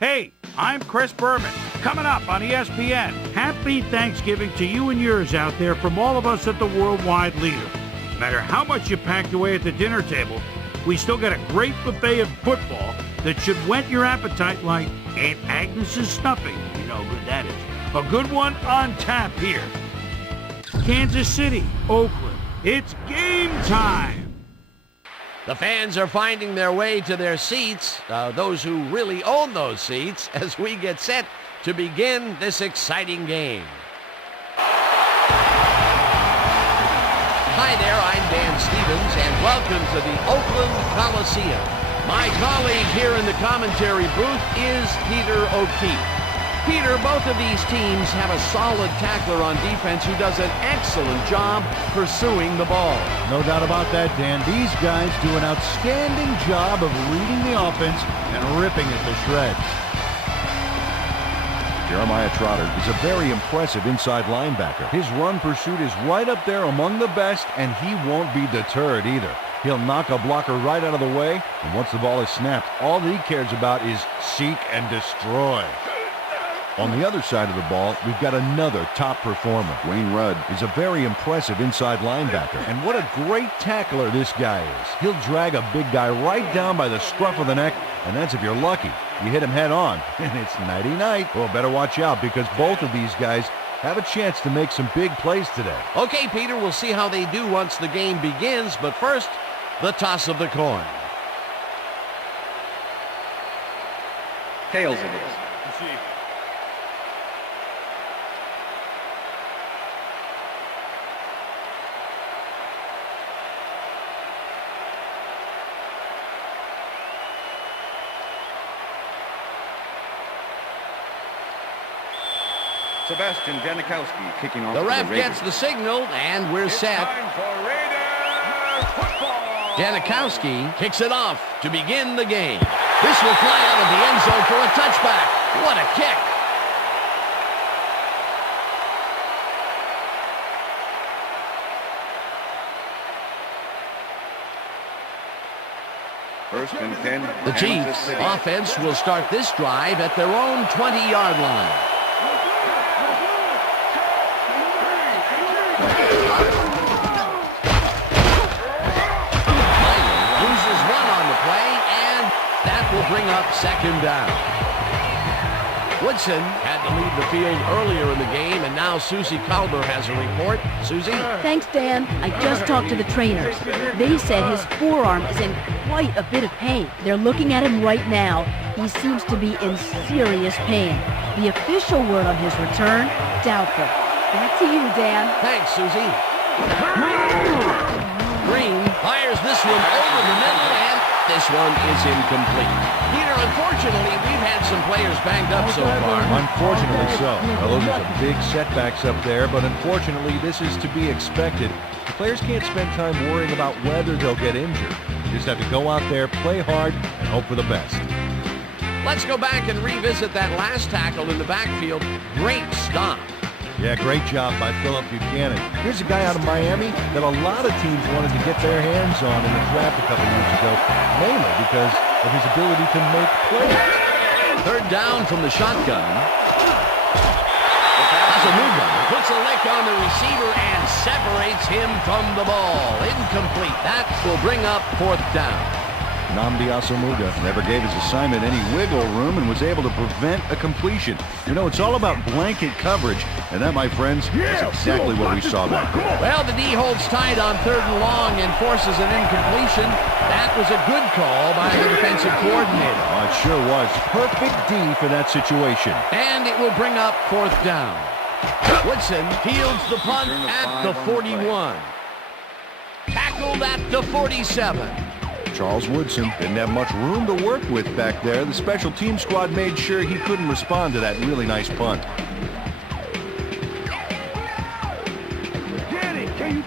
Hey, I'm Chris Berman. Coming up on ESPN, happy Thanksgiving to you and yours out there from all of us at the Worldwide Leader. No matter how much you packed away at the dinner table, we still got a great buffet of football that should whet your appetite like Aunt Agnes's stuffing. You know how good that is. A good one on tap here. Kansas City, Oakland, it's game time. The fans are finding their way to their seats, those who really own those seats, as we get set to begin this exciting game. Hi there, I'm Dan Stevens, and welcome to the Oakland Coliseum. My colleague here in the commentary booth is Peter O'Keefe. Peter, both of these teams have a solid tackler on defense who does an excellent job pursuing the ball. No doubt about that, Dan. These guys do an outstanding job of reading the offense and ripping it to shreds. Jeremiah Trotter is a very impressive inside linebacker. His run pursuit is right up there among the best, and he won't be deterred either. He'll knock a blocker right out of the way, and once the ball is snapped, all he cares about is seek and destroy. On the other side of the ball, we've got another top performer. Wayne Rudd is a very impressive inside linebacker. And what a great tackler this guy is. He'll drag a big guy right down by the scruff of the neck, and that's if you're lucky. You hit him head on, and it's nighty-night. Well, better watch out because both of these guys have a chance to make some big plays today. Okay, Peter, we'll see how they do once the game begins, but first, the toss of the coin. Tails it is. Sebastian Janikowski kicking off. The ref gets the signal, and we're set. Time for Raiders football. Janikowski kicks it off to begin the game. This will fly out of the end zone for a touchback. What a kick. First and 10. The Chiefs offense will start this drive at their own 20-yard line. Loses one on the play, and that will bring up second down. Woodson had to leave the field earlier in the game, and now Susie Calder has a report. Susie? Thanks, Dan. I just talked to the trainers. They said his forearm is in quite a bit of pain. They're looking at him right now. He seems to be in serious pain. The official word on his return, doubtful. Back to you, Dan. Thanks, Susie. Green fires this one over the middle, and this one is incomplete. Peter, unfortunately, we've had some players banged up so far. Unfortunately so. Well, those are some big setbacks up there, but unfortunately, this is to be expected. The players can't spend time worrying about whether they'll get injured. You just have to go out there, play hard, and hope for the best. Let's go back and revisit that last tackle in the backfield. Great stop. Yeah, great job by Philip Buchanan. Here's a guy out of Miami that a lot of teams wanted to get their hands on in the draft a couple years ago, mainly because of his ability to make plays. Third down from the shotgun. Asamuga puts a lick on the receiver and separates him from the ball. Incomplete. That will bring up fourth down. Nnamdi Asamuga never gave his assignment any wiggle room and was able to prevent a completion. You know, it's all about blanket coverage, and that, my friends, is exactly what we saw back there. Well, the D holds tight on third and long and forces an incompletion. That was a good call by the defensive coordinator. Oh, it sure was. Perfect D for that situation. And it will bring up fourth down. Woodson fields the punt at the 41. Tackled at the 47. Charles Woodson didn't have much room to work with back there. The special team squad made sure he couldn't respond to that really nice punt.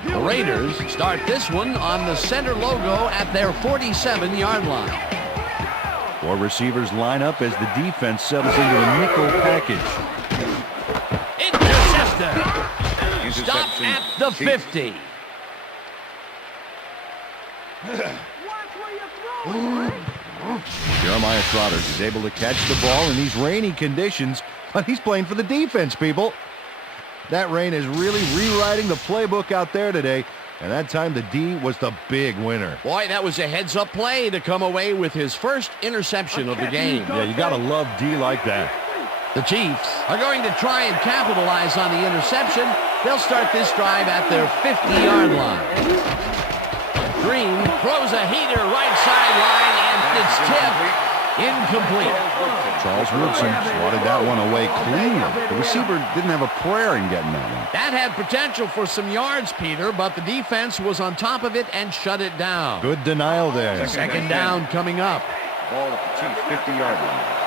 The Raiders start this one on the center logo at their 47-yard line. Four receivers line up as the defense settles into the nickel package. Intercepted. Stop at the 50. Jeremiah Trotters is able to catch the ball in these rainy conditions, but he's playing for the defense, people. That rain is really rewriting the playbook out there today, and that time the D was the big winner. Boy, that was a heads-up play to come away with his first interception of the game. Yeah, you got to love D like that. The Chiefs are going to try and capitalize on the interception. They'll start this drive at their 50-yard line. Green throws a heater right sideline, and it's tipped incomplete. Charles Woodson swatted that one away cleanly. The receiver didn't have a prayer in getting that one. That had potential for some yards, Peter, but the defense was on top of it and shut it down. Good denial there. Second down coming up. Ball at the Chiefs' 50-yard line.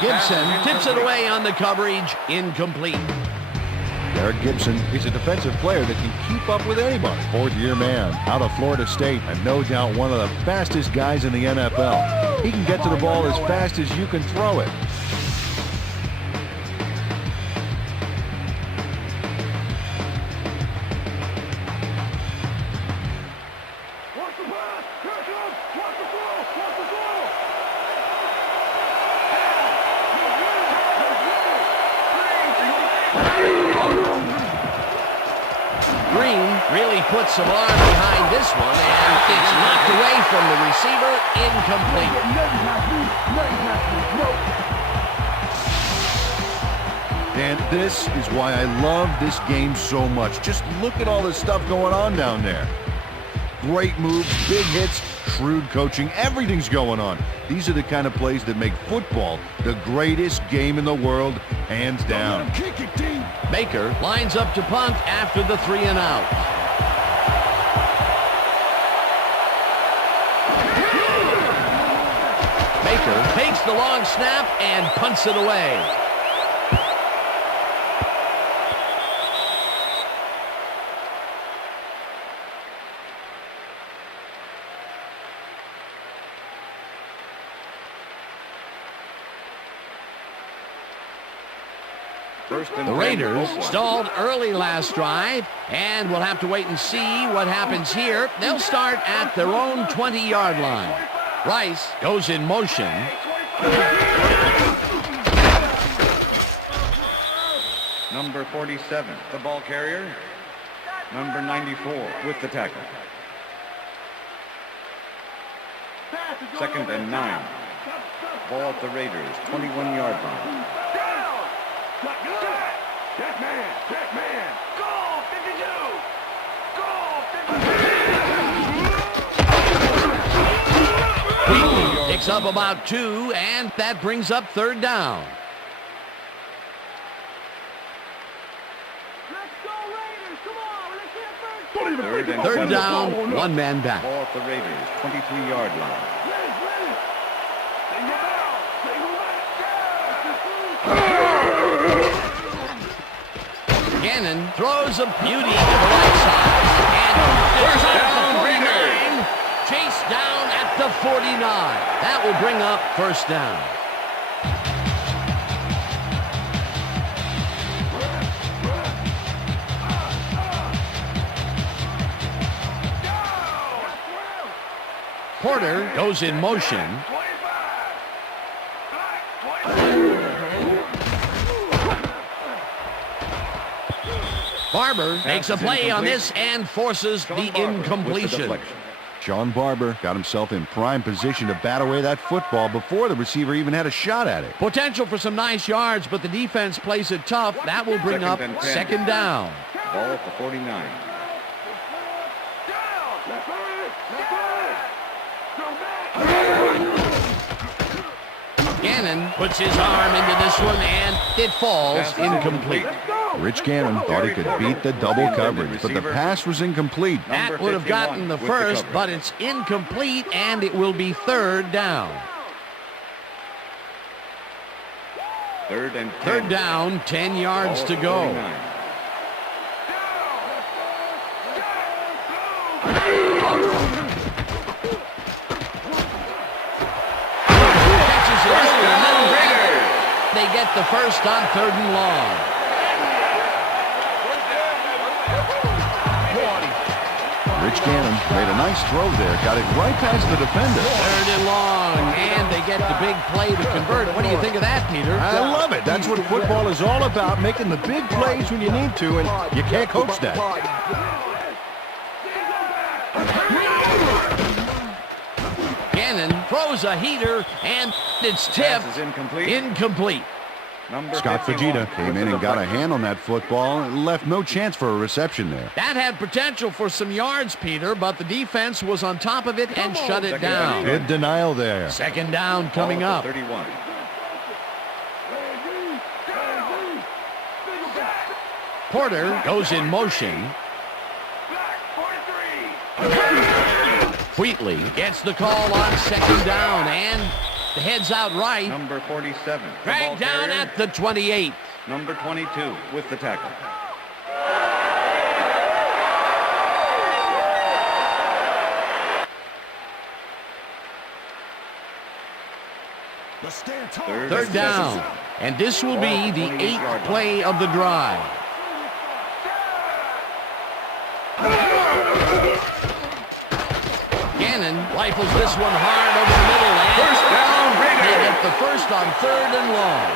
Gibson tips it away on the coverage, incomplete. Eric Gibson is a defensive player that can keep up with anybody. Fourth-year man out of Florida State, and no doubt one of the fastest guys in the NFL. He can get to the ball as fast as you can throw it. Really put some arm behind this one, and it's knocked away from the receiver, incomplete. And this is why I love this game so much. Just look at all this stuff going on down there. Great moves, big hits, shrewd coaching, everything's going on. These are the kind of plays that make football the greatest game in the world, hands down. Baker lines up to punt after the 3-and-out. Baker takes the long snap and punts it away. The Raiders stalled early last drive, and we'll have to wait and see what happens here. They'll start at their own 20-yard line. Rice goes in motion. Number 47, the ball carrier. Number 94 with the tackle. 2nd and 9. Ball at the Raiders' 21-yard line. Check man, go 52, go 52. Picks up about 2, and that brings up 3rd down. Let's go Raiders, come on, Third down, one man back. Ball at the Raiders' 23-yard line. Gannon throws a beauty to the right side. And first down, Raiders. Chase down at the 49. That will bring up 1st down. Porter goes in motion. Barber makes a play on this and forces the incompletion. John Barber got himself in prime position to bat away that football before the receiver even had a shot at it. Potential for some nice yards, but the defense plays it tough. That will bring up 2nd down. Ball at the 49. Gannon puts his arm into this one, and it falls incomplete. Rich Gannon thought he could beat the double coverage, but the pass was incomplete. That would have gotten the first, but it's incomplete, and it will be 3rd down. 3rd and 10. 3rd down, 10 yards to go. Catches it over the middle. They get the first on 3rd and long. Rich Gannon made a nice throw there. Got it right past the defender. 3rd and long, and they get the big play to convert. What do you think of that, Peter? I love it. That's what football is all about, making the big plays when you need to, and you can't coach that. Gannon throws a heater, and it's tipped. Pass is incomplete. Incomplete. Number Scott 51 Fajita came in and got a hand on that football and left no chance for a reception there. That had potential for some yards, Peter, but the defense was on top of it and shut it Second down. Good denial there. 2nd down coming Ball up. to 31. Porter goes in motion. Wheatley gets the call on 2nd down and heads out right. Number 47. the ball Dragged down carrier. at the 28. Number 22 with the tackle. Third down. And this will be the 8th play of the drive. Gannon rifles this one hard over the middle. And First down, Raiders. they get the first on 3rd and long.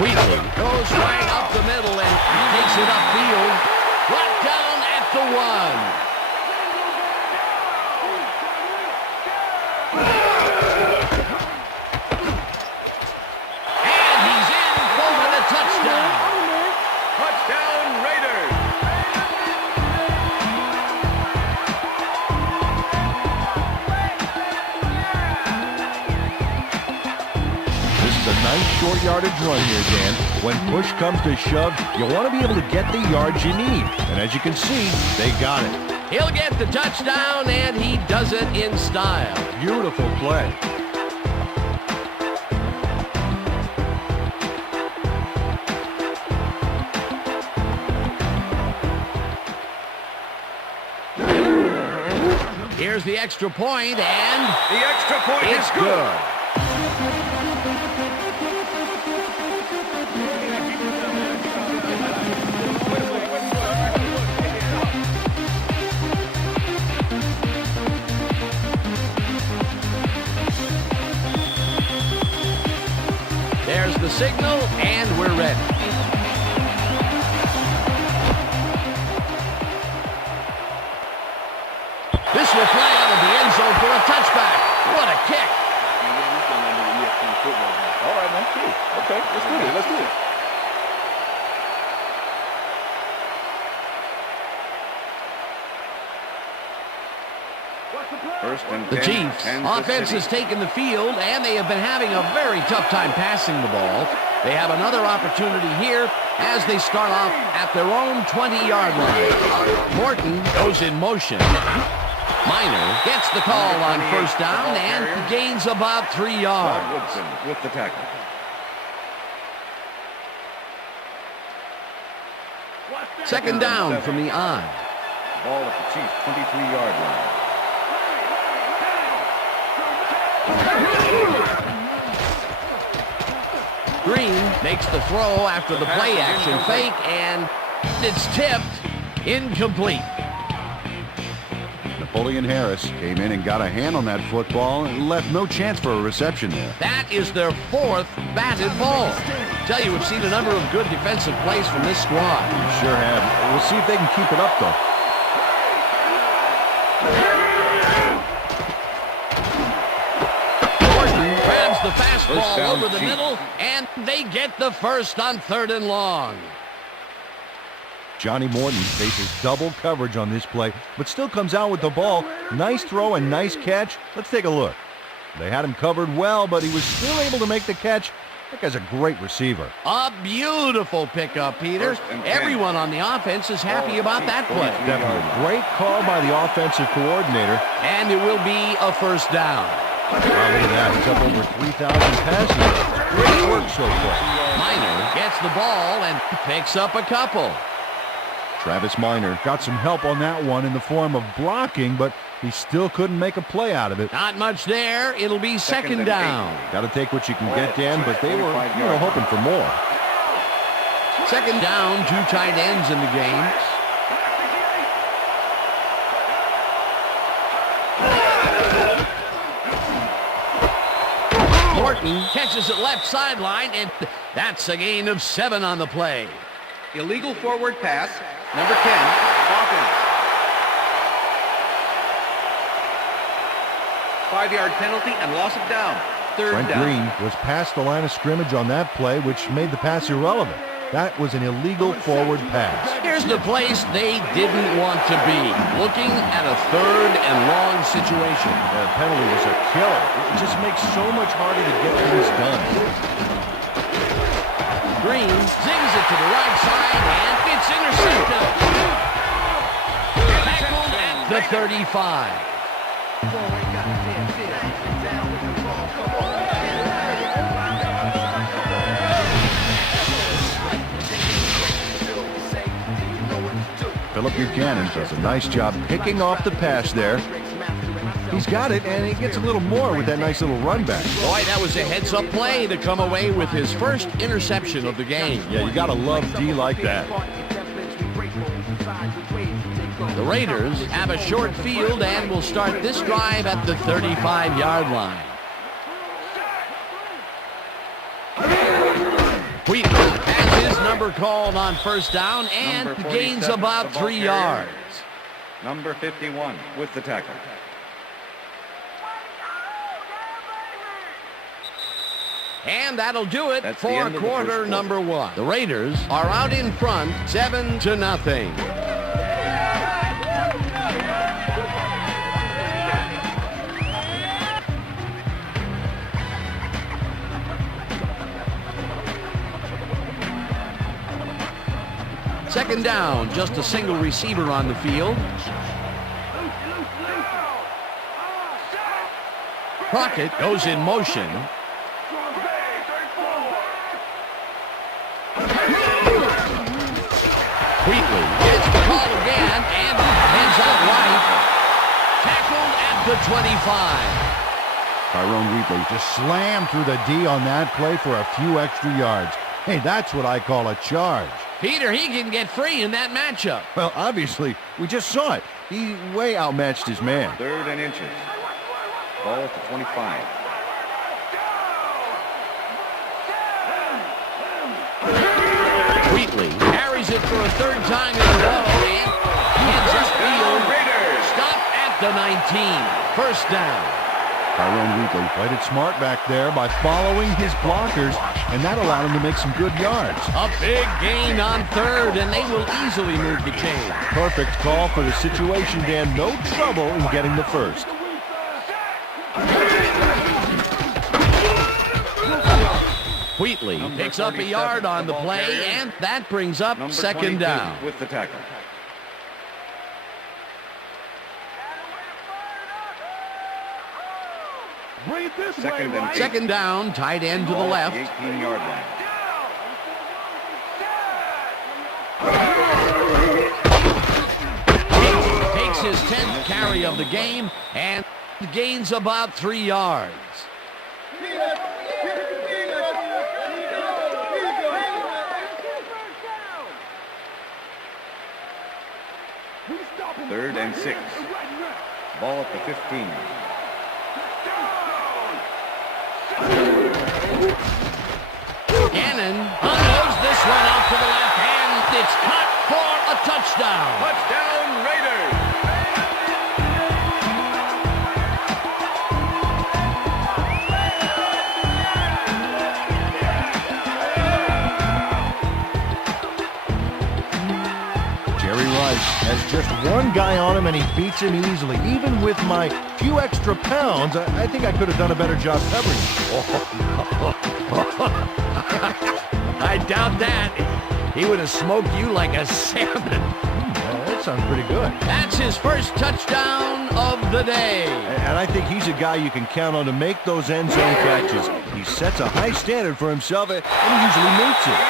Wheatley goes right up the middle and takes it upfield. Brought down at the 1. And he's in for the touchdown. Touchdown, Raiders. This is a nice short yardage run here, Dan. When push comes to shove, you want to be able to get the yards you need. And as you can see, they got it. He'll get the touchdown, and he does it in style. Beautiful play. Here's the extra point, and The extra point it's is good. good. There's the signal, and we're ready. This will fly out of the end zone for a touchback. What a kick. All right, man. Cool. Okay, let's do it. Let's do it. First and The 10, Chiefs Kansas offense City. has taken the field, and they have been having a very tough time passing the ball. They have another opportunity here as they start off at their own 20-yard line. Morton goes in motion. Minor gets the call on 1st down and gains about 3 Bob yards. Woodson with the tackle. Second down from the I. Ball at the Chiefs' 23-yard line. Green makes the throw after the play-action fake, and it's tipped. Incomplete. Napoleon Harris came in and got a hand on that football and left no chance for a reception there. That is their 4th batted ball. Tell you, we've seen a number of good defensive plays from this squad. Sure have. We'll see if they can keep it up, though. Grabs the fastball down, over the Chiefs. middle, and they get the first on 3rd and long. Johnny Morton faces double coverage on this play, but still comes out with the ball. Nice throw and nice catch. Let's take a look. They had him covered well, but he was still able to make the catch. That guy's a great receiver. A beautiful pickup, Peter. First and 10. Everyone on the offense is happy about that play. Definitely a great call by the offensive coordinator. And it will be a 1st down. Wow, look at that. He's up over 3,000 passing yards. Great work so far. Minor gets the ball and picks up a couple. Travis Minor got some help on that one in the form of blocking, but He still couldn't make a play out of it. Not much there. It'll be second down. Got to take what you can get, Dan, but they were hoping for more. Second down, 2 tight ends in the game. Morton catches it left sideline, and that's a gain of 7 on the play. Illegal forward pass, number 10, Oakland. 5-yard penalty and loss of down. Third Brent down. Green was past the line of scrimmage on that play, which made the pass irrelevant. That was an illegal forward pass. Here's the place they didn't want to be. Looking at a 3rd and long situation. The penalty was a killer. It just makes so much harder to get things done. Green zings it to the right side, and it's intercepted. Tackled at the 35. Philip Buchanan does a nice job picking off the pass there. He's got it, and he gets a little more with that nice little run back. Boy, that was a heads-up play to come away with his first interception of the game. Yeah, you got to love D like that. The Raiders have a short field and will start this drive at the 35-yard line. Wheaton has his number called on first down and Number gains 47, about the ball 3 carrier. yards. Number 51 with the tackle. And that'll do it That's the for end of the quarter first number 1. The Raiders are out in front 7-0. Second down, just a single receiver on the field. Crockett goes in motion. Wheatley gets the call again and heads out right. Tackled at the 25. Tyrone Wheatley just slammed through the D on that play for a few extra yards. Hey, that's what I call a charge. Peter, he can get free in that matchup. Well, obviously, we just saw it. He way outmatched his man. 3rd and inches. Ball at the 25. Wheatley carries it for a 3rd time in a row and heads upfield. Stop at the 19. First down. Tyrone Wheatley played it smart back there by following his blockers, and that allowed him to make some good yards. A big gain on 3rd, and they will easily move the chain. Perfect call for the situation, Dan. No trouble in getting the first. Wheatley Number picks up a 47, yard on the the ball play, carrier. and that brings up Number second 22 down. with the tackle. Second down, tight end to the Ball at left. the 18-yard line. Takes his 10th carry of the game and gains about 3 yards. Third and 6. Ball at the 15. Gannon unloads this one out to the left hand. It's caught for a touchdown. Touchdown Raiders! Jerry Rice has just one guy on him, and he beats him easily. Even with my few extra pounds, I think I could have done a better job covering him. I doubt that. He would have smoked you like a salmon. That sounds pretty good. That's his first touchdown of the day. And I think he's a guy you can count on to make those end zone catches. He sets a high standard for himself, and he usually meets it.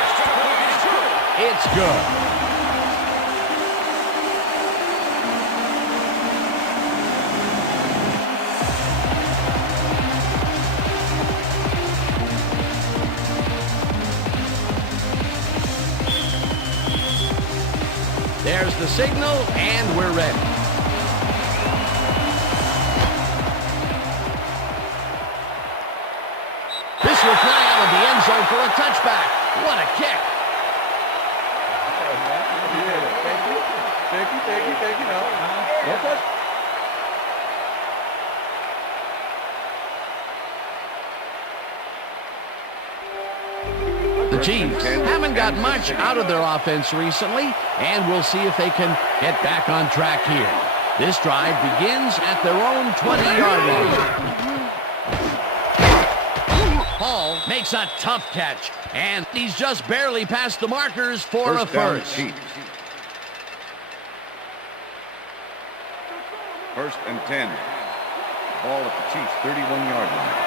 It's good. the signal, and we're ready. This will fly out of the end zone for a touchback. What a kick. Thank you. No touch. The Chiefs haven't got much out of their offense recently, and we'll see if they can get back on track here. This drive begins at their own 20-yard line. Hall makes a tough catch, and he's just barely past the markers for a first. First and 10. Ball at the Chiefs' 31-yard line.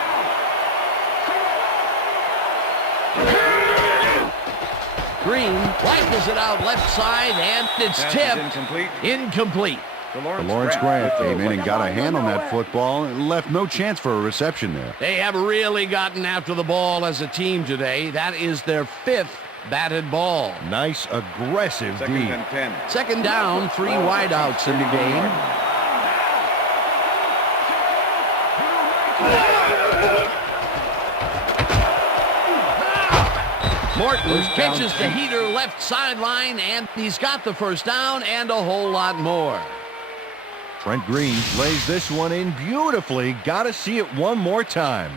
Green rifles it out left side, and it's tipped. Incomplete. Lawrence Grant came in and got a hand on that football and left no chance for a reception there. They have really gotten after the ball as a team today. That is their 5th batted ball. Nice, aggressive Second D. and 10. Second down, 3 wideouts in the game. Morton catches the heater left sideline, and he's got the first down and a whole lot more. Trent Green lays this one in beautifully. Got to see it one more time.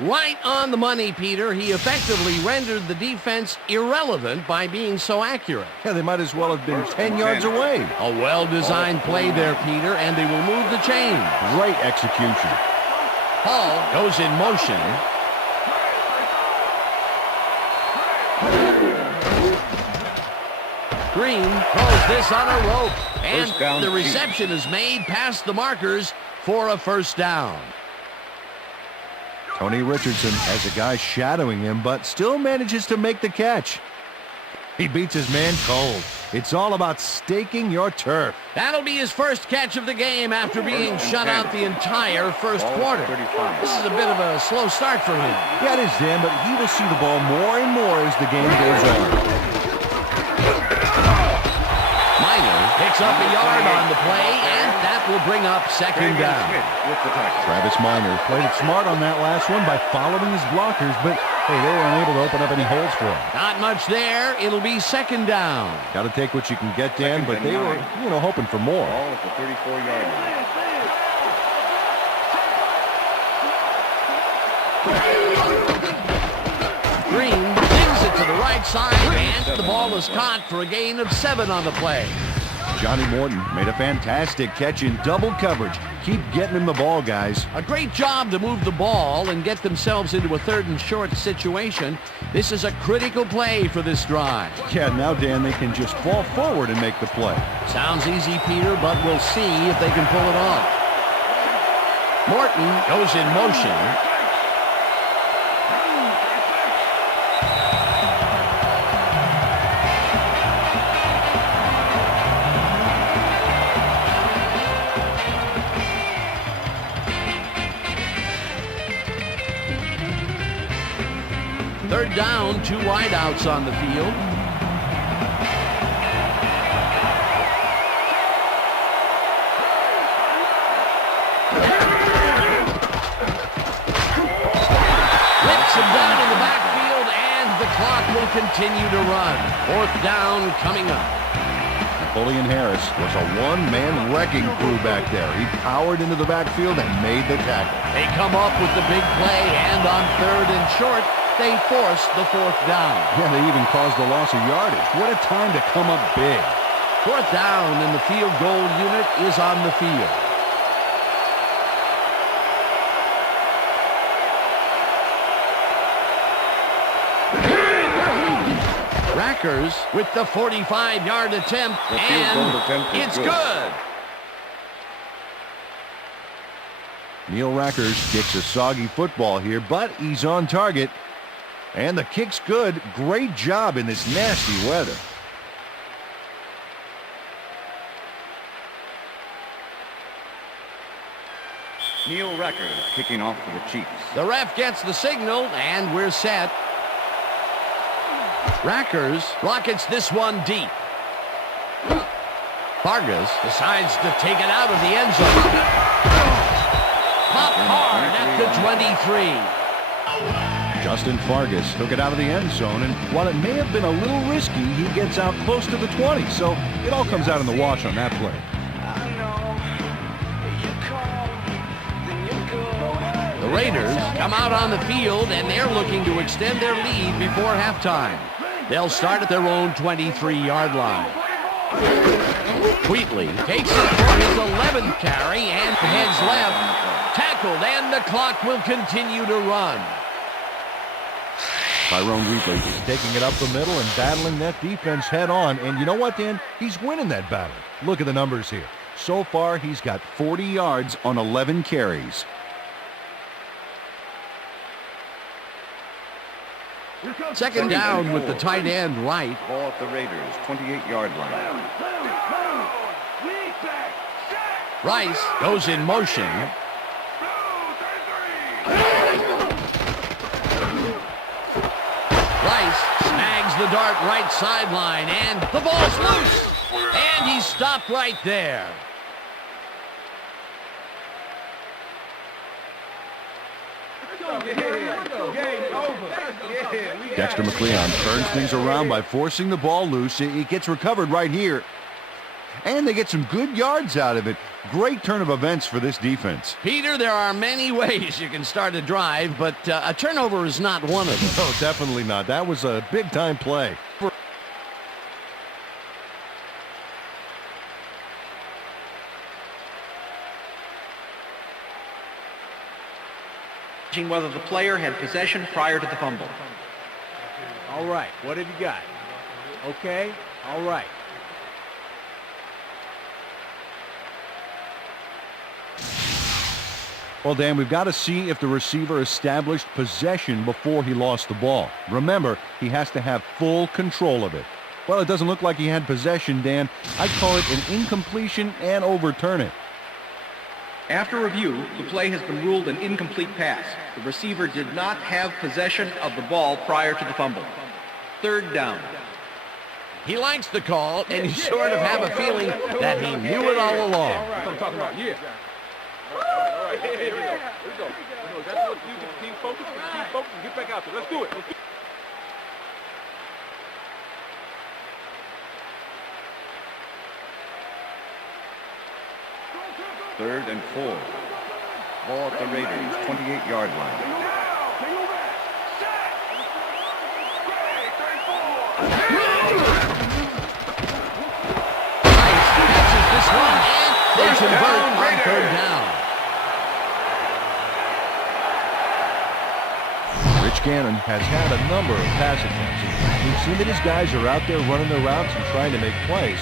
Right on the money, Peter. He effectively rendered the defense irrelevant by being so accurate. Yeah, they might as well have been 10 yards away. A well-designed play there, Peter, and they will move the chains. Great execution. Hall goes in motion. Green throws this on a rope, and the reception is made past the markers for a first down. Tony Richardson has a guy shadowing him, but still manages to make the catch. He beats his man cold. It's all about staking your turf. That'll be his first catch of the game after being shut out the entire first quarter. This is a bit of a slow start for him. Yeah, it is, Dan, but he will see the ball more and more as the game goes on. Minor picks up a yard on the play, and that will bring up second down. Travis Minor played it smart on that last one by following his blockers, but hey, they were unable to open up any holes for him. Not much there. It'll be second down. Got to take what you can get, Dan, but they were, hoping for more. Ball at the 34-yard line. Green flings it to the right side, and the ball is caught for a gain of 7 on the play. Johnny Morton made a fantastic catch in double coverage. Keep getting him the ball, guys. A great job to move the ball and get themselves into a 3rd and short situation. This is a critical play for this drive. Yeah, now, Dan, they can just fall forward and make the play. Sounds easy, Peter, but we'll see if they can pull it off. Morton goes in motion. Third down, 2 wideouts on the field. Rips him down in the backfield, and the clock will continue to run. 4th down coming up. Napoleon Harris was a one-man wrecking crew back there. He powered into the backfield and made the tackle. They come up with the big play, and on 3rd and short, they force the 4th down. Yeah, they even caused the loss of yardage. What a time to come up big. 4th down, and the field goal unit is on the field. Rackers with the 45-yard attempt, and it's good. Neil Rackers kicks a soggy football here, but he's on target. And the kick's good. Great job in this nasty weather. Neil Rackers kicking off for the Chiefs. The ref gets the signal, and we're set. Rackers rockets this one deep. Vargas decides to take it out of the end zone. Pop hard at the 23. Justin Vargas took it out of the end zone, and while it may have been a little risky, he gets out close to the 20, so it all comes out in the wash on that play. The Raiders come out on the field, and they're looking to extend their lead before halftime. They'll start at their own 23-yard line. Wheatley takes it for his 11th carry and heads left. Tackled, and the clock will continue to run. Tyrone Wheatley is taking it up the middle and battling that defense head on. And you know what, Dan? He's winning that battle. Look at the numbers here. So far, he's got 40 yards on 11 carries. Second down with the tight end right. Ball at the Raiders' 28-yard line. Rice goes in motion. Rice snags the dart right sideline, and the ball's loose. And he's stopped right there. Dexter McLeon turns things around by forcing the ball loose. It gets recovered right here. And they get some good yards out of it. Great turn of events for this defense. Peter, there are many ways you can start a drive, but a turnover is not one of them. No, definitely not. That was a big-time play. Whether the player had possession prior to the fumble. All right, what have you got? Okay, all right. Well, Dan, we've got to see if the receiver established possession before he lost the ball. Remember, he has to have full control of it. Well, it doesn't look like he had possession, Dan. I'd call it an incompletion and overturn it. After review, the play has been ruled an incomplete pass. The receiver did not have possession of the ball prior to the fumble. Third down. He likes the call, and you sort of have a feeling that he knew it all along. That's what I'm talking about, yeah. All right, here we go. That's what you keep focused, and get back out there. Let's do it. Third and 4. Ball at the Raiders' 28-yard line. Catches this one, and they convert on third down. Rich Gannon has had a number of pass attempts. We've seen that his guys are out there running their routes and trying to make plays.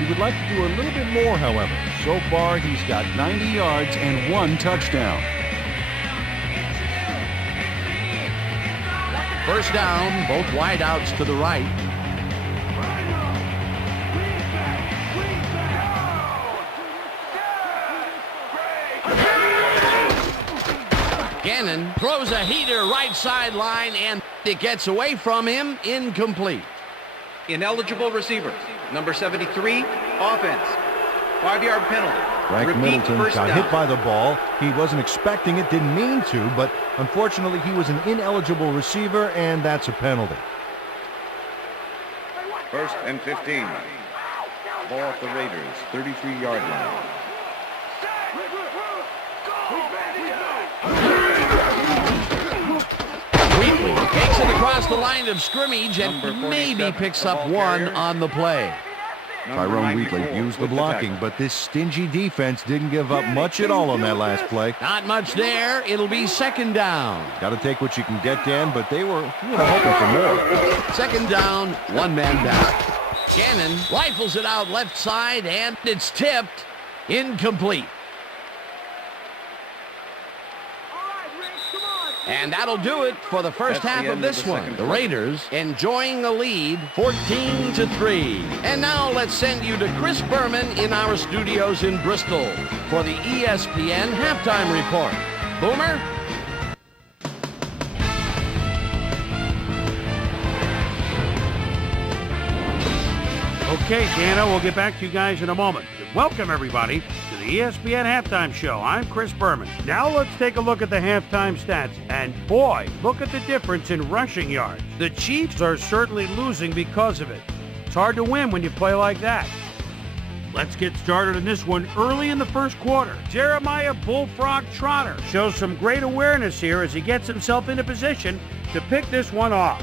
He would like to do a little bit more, however. So far, he's got 90 yards and 1 touchdown. First down, both wideouts to the right. Gannon throws a heater right sideline, and it gets away from him, incomplete. Ineligible receiver. Number 73, offense. 5-yard penalty. Frank Repeat Middleton first got down. hit by the ball. He wasn't expecting it, didn't mean to, but unfortunately he was an ineligible receiver, and that's a penalty. First and 15. Ball at the Raiders' 33-yard line. Wheatley takes it across the line of scrimmage and maybe picks up one on the play. Tyrone Wheatley used the blocking, but this stingy defense didn't give up much at all on that last play. Not much there. It'll be second down. Got to take what you can get, Dan, but they were hoping for more. Second down, one man down. Gannon rifles it out left side, and it's tipped. Incomplete. And that'll do it for the first half of this one. The Raiders enjoying the lead 14-3. And now let's send you to Chris Berman in our studios in Bristol for the ESPN halftime report. Boomer? Okay, Dana, we'll get back to you guys in a moment. Welcome, everybody, to the ESPN Halftime Show. I'm Chris Berman. Now let's take a look at the halftime stats. And boy, look at the difference in rushing yards. The Chiefs are certainly losing because of it. It's hard to win when you play like that. Let's get started on this one early in the first quarter. Jeremiah Bullfrog Trotter shows some great awareness here as he gets himself into position to pick this one off.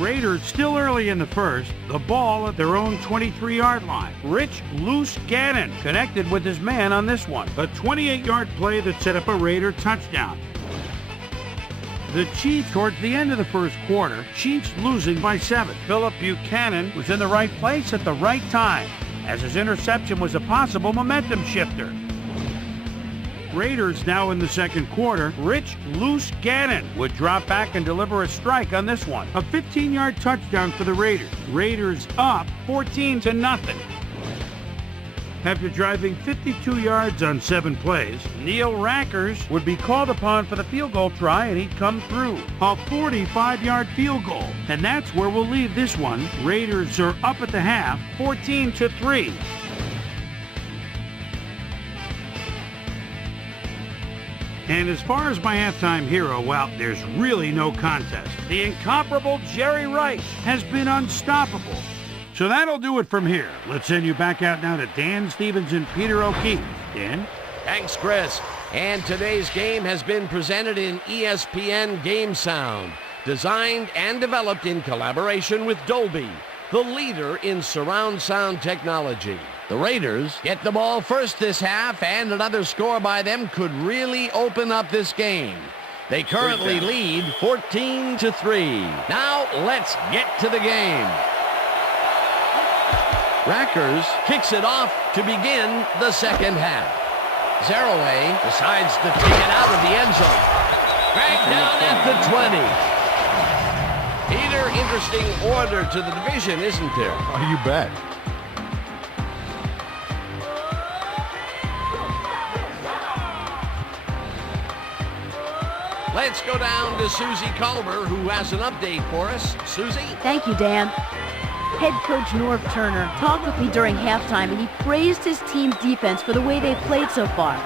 Raiders still early in the first, the ball at their own 23-yard line. Rich Loose Gannon connected with his man on this one. A 28-yard play that set up a Raider touchdown. The Chiefs towards the end of the first quarter, Chiefs losing by 7. Phillip Buchanan was in the right place at the right time, as his interception was a possible momentum shifter. Raiders now in the second quarter, Rich Loose Gannon would drop back and deliver a strike on this one. A 15-yard touchdown for the Raiders. Raiders up 14-0. After driving 52 yards on 7 plays, Neil Rackers would be called upon for the field goal try, and he'd come through. A 45-yard field goal. And that's where we'll leave this one. Raiders are up at the half, 14-3. And as far as my halftime hero, well, there's really no contest. The incomparable Jerry Rice has been unstoppable. So that'll do it from here. Let's send you back out now to Dan Stevens and Peter O'Keefe. Dan? Thanks, Chris. And today's game has been presented in ESPN Game Sound, designed and developed in collaboration with Dolby, the leader in surround sound technology. The Raiders get the ball first this half, and another score by them could really open up this game. They currently lead 14-3. Now let's get to the game. Rackers kicks it off to begin the second half. Zeraway decides to take it out of the end zone. Dragged down at the 20. Peter, interesting order to the division, isn't there? Oh, you bet. Let's go down to Susie Culver, who has an update for us. Susie? Thank you, Dan. Head coach Norv Turner talked with me during halftime, and he praised his team's defense for the way they've played so far.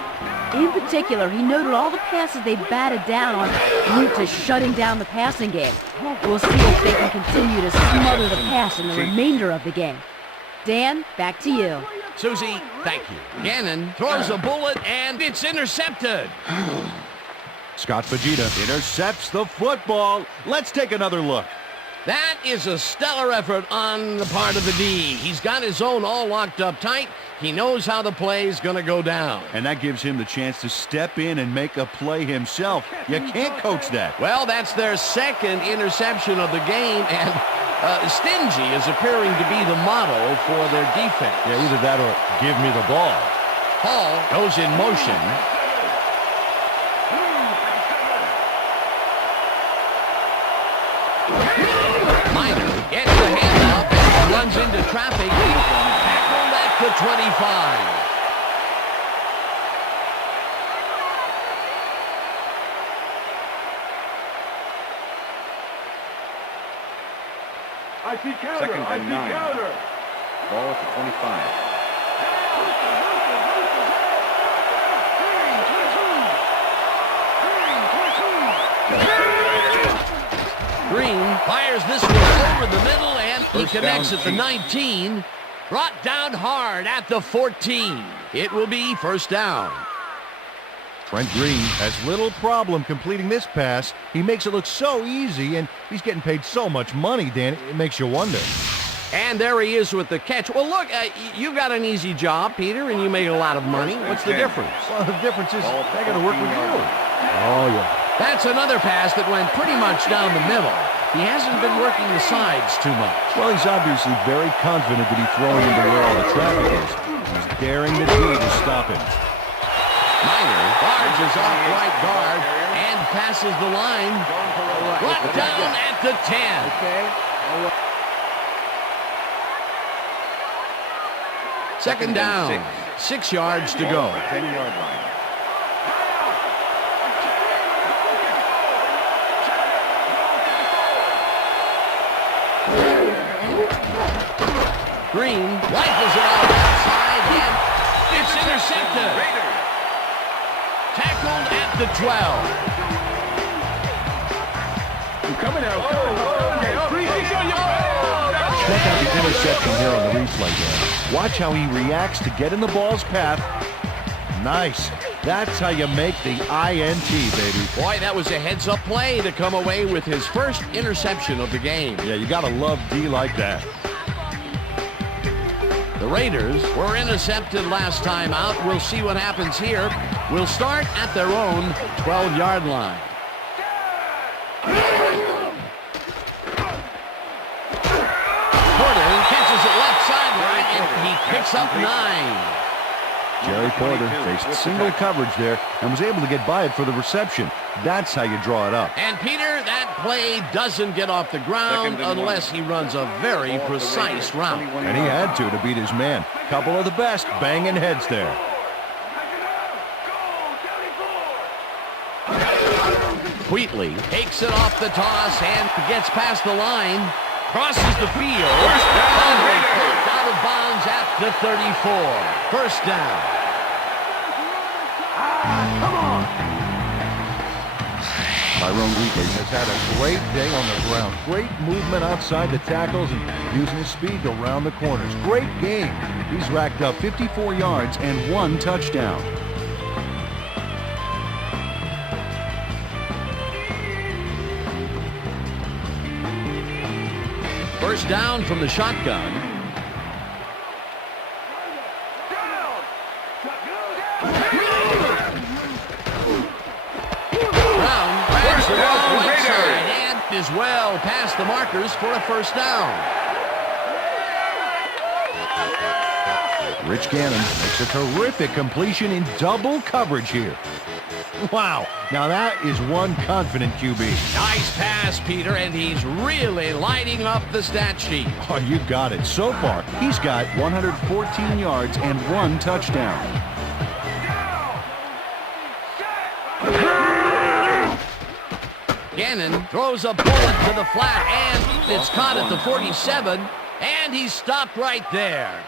In particular, he noted all the passes they batted down on route to shutting down the passing game. We'll see if they can continue to smother the pass in the remainder of the game. Dan, back to you. Susie, thank you. Gannon throws a bullet, and it's intercepted. Scott Fajita intercepts the football. Let's take another look. That is a stellar effort on the part of the D. He's got his own all locked up tight. He knows how the play's going to go down. And that gives him the chance to step in and make a play himself. You can't coach that. Well, that's their second interception of the game, and stingy is appearing to be the motto for their defense. Yeah, either that or give me the ball. Hall goes in motion. Gets the handoff and runs into traffic. Tackled at the 25. I see counter. Second and 9. Counter. Ball at the 25. Green fires this one over the middle, and he First connects down, at the 19. Brought down hard at the 14. It will be first down. Trent Green has little problem completing this pass. He makes it look so easy, and he's getting paid so much money, Dan. It makes you wonder. And there he is with the catch. Well, look, you got an easy job, Peter, and you make a lot of money. What's the difference? Well, the difference is they got to work with you. Oh, yeah. That's another pass that went pretty much down the middle. He hasn't been working the sides too much. Well, he's obviously very confident that he's throwing into where all the traffic is. He's daring the D to stop him. Miner barges off right guard and passes the line. Brought down at the 10. Second down. 6 yards to go. 10-yard line. Green rifles it out outside, and it's intercepted. Tackled at the 12. Coming out. Check out the interception here on the replay there. Watch how he reacts to get in the ball's path. Nice. That's how you make the INT, baby. Boy, that was a heads-up play to come away with his first interception of the game. Yeah, you gotta love D like that. The Raiders were intercepted last time out. We'll see what happens here. We'll start at their own 12-yard line. Porter catches it left sideline, and he picks up 9. Jerry Porter faced single coverage there and was able to get by it for the reception. That's how you draw it up. And Peter, that play doesn't get off the ground unless he runs a very precise route. And he had to beat his man. Couple of the best banging heads there. Wheatley takes it off the toss and gets past the line. Crosses the field. First down, Out of bounds at the 34. First down. Tyrone Wheatley has had a great day on the ground. Great movement outside the tackles and using his speed to round the corners. Great game. He's racked up 54 yards and 1 touchdown. First down from the shotgun. Brown grabs the ball right side and is well past the markers for a first down. Rich Gannon makes a terrific completion in double coverage here. Wow, now that is one confident QB. Nice pass, Peter, and he's really lighting up the stat sheet. Oh, you got it. So far, he's got 114 yards and 1 touchdown. Gannon throws a bullet to the flat, and it's caught at the 47, and he's stopped right there.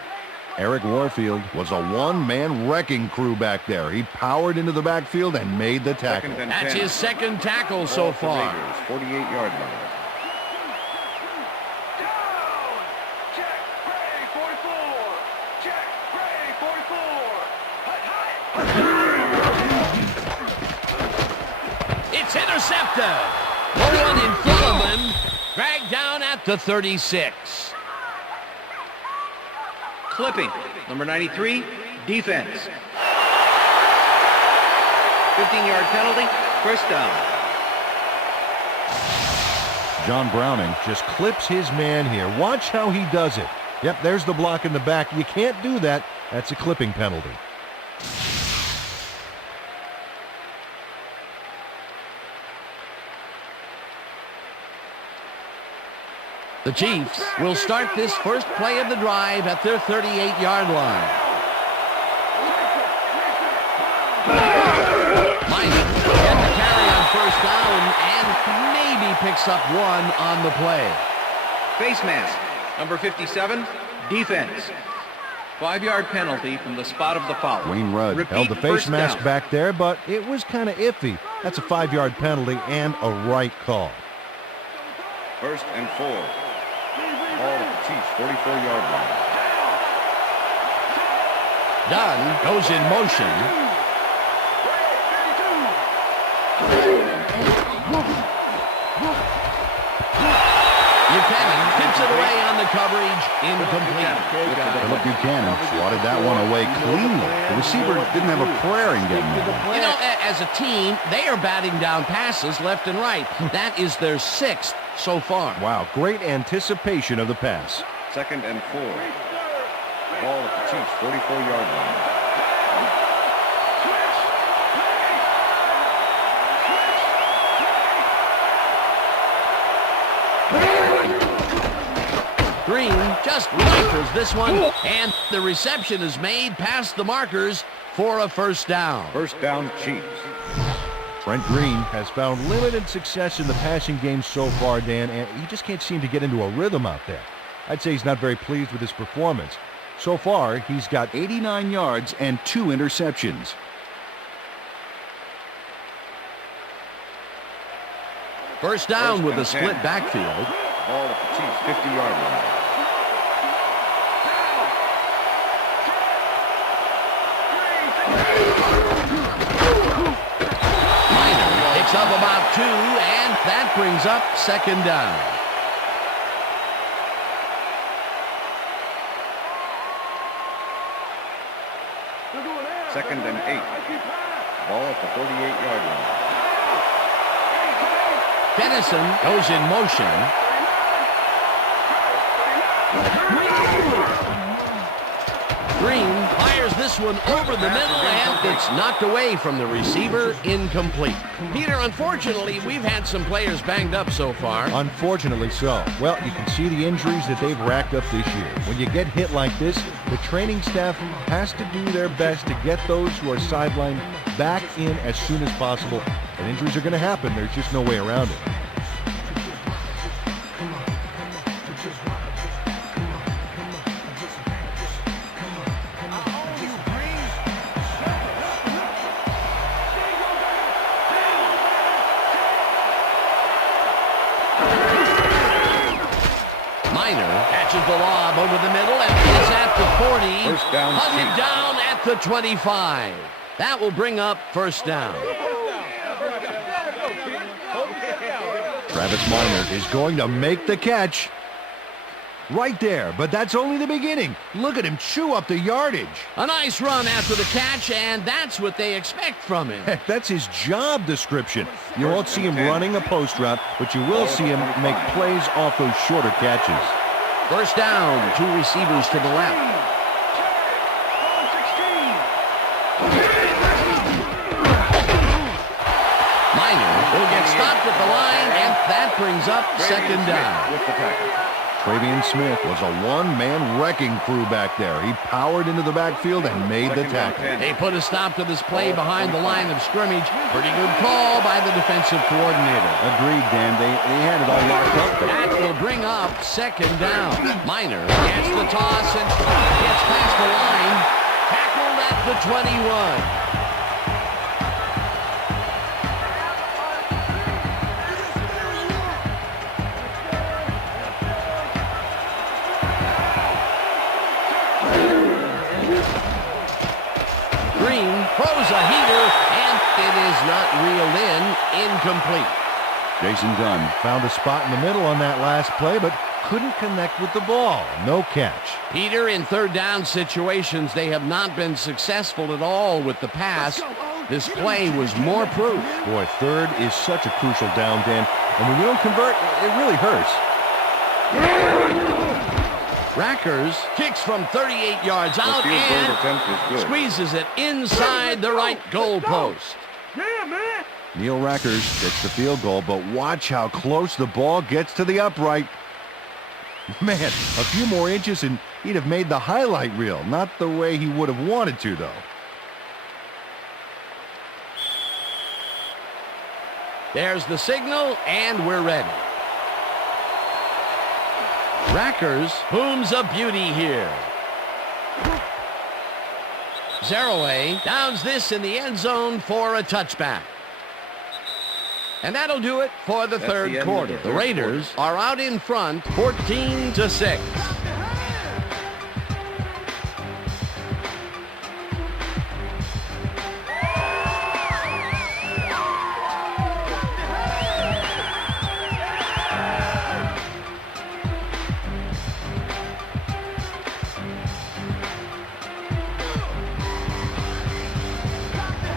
Eric Warfield was a one-man wrecking crew back there. He powered into the backfield and made the tackle. That's his second tackle so far. 48-yard line. It's intercepted. No one in front of him. Dragged down at the 36. Clipping, number 93, defense. 15-yard penalty, first down. John Browning just clips his man here. Watch how he does it. Yep, there's the block in the back. You can't do that. That's a clipping penalty. The Chiefs will start this first play of the drive at their 38-yard line. Minor get the carry on first down and maybe picks up 1 on the play. Face mask, number 57, defense. 5-yard penalty from the spot of the foul. Wayne Rudd held the face mask back there, but it was kind of iffy. That's a 5-yard penalty and a right call. First and 4. Ball at the Chiefs, 44-yard line. Dunn goes in motion. Buchanan tips it away on the coverage, incomplete. Philip Buchanan swatted that one away cleanly. The receiver didn't have a prayer in getting it. You know, as a team, they are batting down passes left and right. That is their 6th so far. Wow, great anticipation of the pass. Second and 4. Ball at the Chiefs, 44-yard line. Green just rifles this one, and the reception is made past the markers for a first down. First down, Chiefs. Brent Green has found limited success in the passing game so far, Dan, and he just can't seem to get into a rhythm out there. I'd say he's not very pleased with his performance. So far, he's got 89 yards and 2 interceptions. First down First with a and split 10. backfield. Ball at the Chiefs' 50-yard line. Minor picks up about 2, and that brings up second down. Second and 8. Ball at the 48-yard line. Dennison goes in motion. Green fires this one over the middle, and it's knocked away from the receiver, incomplete. Peter, unfortunately, we've had some players banged up so far. Unfortunately so. Well, you can see the injuries that they've racked up this year. When you get hit like this, the training staff has to do their best to get those who are sidelined back in as soon as possible. And injuries are going to happen. There's just no way around it. Catches the lob over the middle and is at the 40. First down, Hunted Chiefs. down at the 25. That will bring up first down. Travis Minor is going to make the catch. Right there, but that's only the beginning. Look at him chew up the yardage. A nice run after the catch, and that's what they expect from him. Heck, that's his job description. You won't see him running a post route, but you will see him make plays off those shorter catches. First down, 2 receivers to the left. Minor will get stopped at the line, and that brings up second down. With the tackle. Travian Smith was a one-man wrecking crew back there. He powered into the backfield and made the Second down, tackle. 10. They put a stop to this play behind the line of scrimmage. Pretty good call by the defensive coordinator. Agreed, Dan. They had it all locked up there. That will bring up second down. Minor gets the toss and gets past the line. Tackled at the 21. Green throws a heater, and it is not reeled in. Incomplete. Jason Dunn found a spot in the middle on that last play, but couldn't connect with the ball. No catch. Peter, in third down situations, they have not been successful at all with the pass. This play was more proof. Boy, third is such a crucial down, Dan. And when you don't convert, it really hurts. Rackers kicks from 38 yards The out field goal and attempt is good. squeezes it inside the right goal post. Neil Rackers gets the field goal, but watch how close the ball gets to the upright. Man, a few more inches and he'd have made the highlight reel. Not the way he would have wanted to, though. There's the signal, and we're ready. Rackers booms a beauty here. Zaraway downs this in the end zone for a touchback. And that'll do it for the That's third the end of quarter. the The third Raiders are out in front, 14-6.